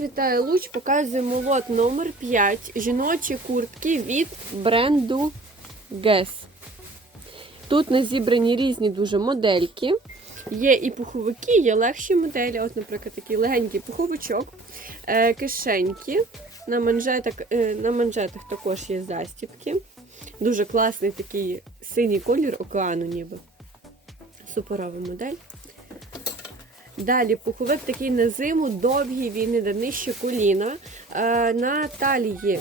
Вас Луч, показуємо лот номер 5 жіночі куртки від бренду Guess. Тут не зібрані різні дуже модельки. Є і пуховики, є легші моделі. От, наприклад, такий легенький пуховичок, е, кишеньки. На манжетах, е, на манжетах також є застібки. Дуже класний такий синій колір океану, ніби. Суперова модель. Далі пуховик такий на зиму, довгий, він іде нижче коліна. Е, на талії.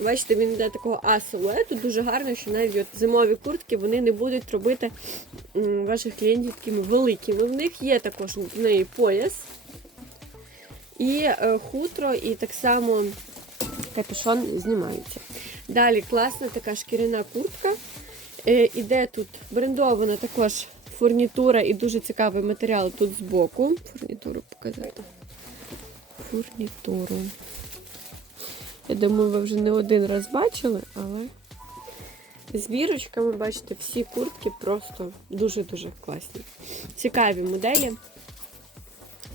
Бачите, він йде такого А-силуету. Дуже гарно, що навіть от зимові куртки вони не будуть робити ваших клієнтів такими великими. В них є також в неї пояс і е, хутро, і так само капюшон знімається. Далі класна така шкіряна куртка. Е, іде тут брендована також фурнітура і дуже цікавий матеріал тут збоку. Фурнітуру показати. Фурнітуру. Я думаю, ви вже не один раз бачили, але з вірочками, бачите, всі куртки просто дуже-дуже класні. Цікаві моделі.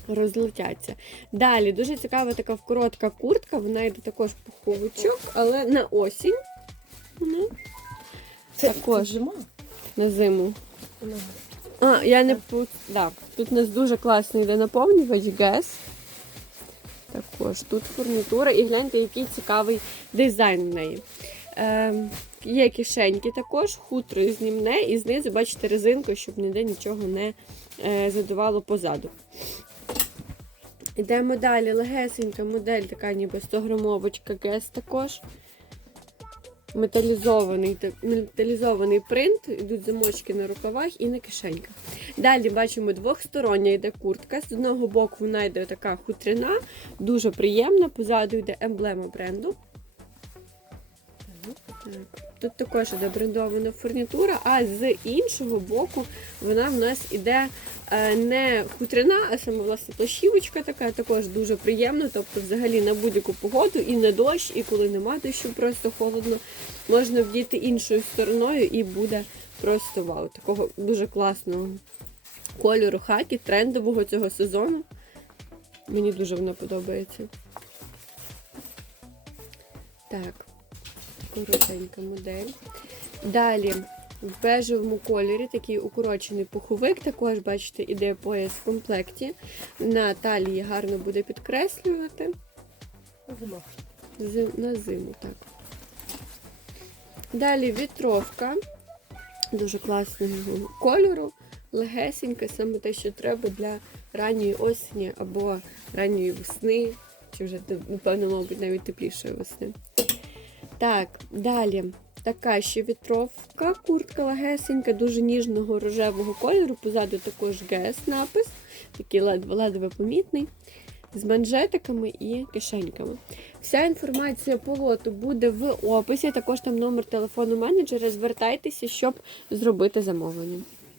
Розлетяться. Далі дуже цікава така коротка куртка, вона йде також пуховичок, але на осінь. Вона Це Також. зима? на зиму. А, я не пут... да. Тут у нас дуже класний йде наповнювач ГЕС. Також тут фурнітура і гляньте, який цікавий дизайн в неї. Е, є кишеньки також, хутро знімне, і знизу, бачите, резинку, щоб ніде нічого не е, задувало позаду. Йдемо далі. Легесенька модель, така ніби 100 грамовочка ГЕС також. Металізований, металізований принт, йдуть замочки на рукавах і на кишеньках. Далі бачимо двохстороння йде куртка. З одного боку вона йде така хутрина, дуже приємна. Позаду йде емблема бренду. Тут також іде брендована фурнітура, а з іншого боку вона в нас іде е, не хутряна, а саме власне плащівочка така, також дуже приємна. Тобто, взагалі на будь-яку погоду, і на дощ, і коли нема дощу, просто холодно, можна вдіти іншою стороною і буде просто вау. Такого дуже класного кольору хакі, трендового цього сезону. Мені дуже вона подобається. Так, коротенька модель. Далі в бежевому кольорі такий укорочений пуховик. Також, бачите, іде пояс в комплекті. На талії гарно буде підкреслювати. Зима. Зим, на зиму, так. Далі вітровка дуже класного кольору, легесенька, саме те, що треба для ранньої осені або ранньої весни, чи вже, напевно, мабуть, навіть теплішої весни. Так, далі така ще вітровка, куртка легесенька, дуже ніжного рожевого кольору. Позаду також ГЕС напис, такий ледве помітний, з манжетиками і кишеньками. Вся інформація по лоту буде в описі. Також там номер телефону менеджера. Звертайтеся, щоб зробити замовлення.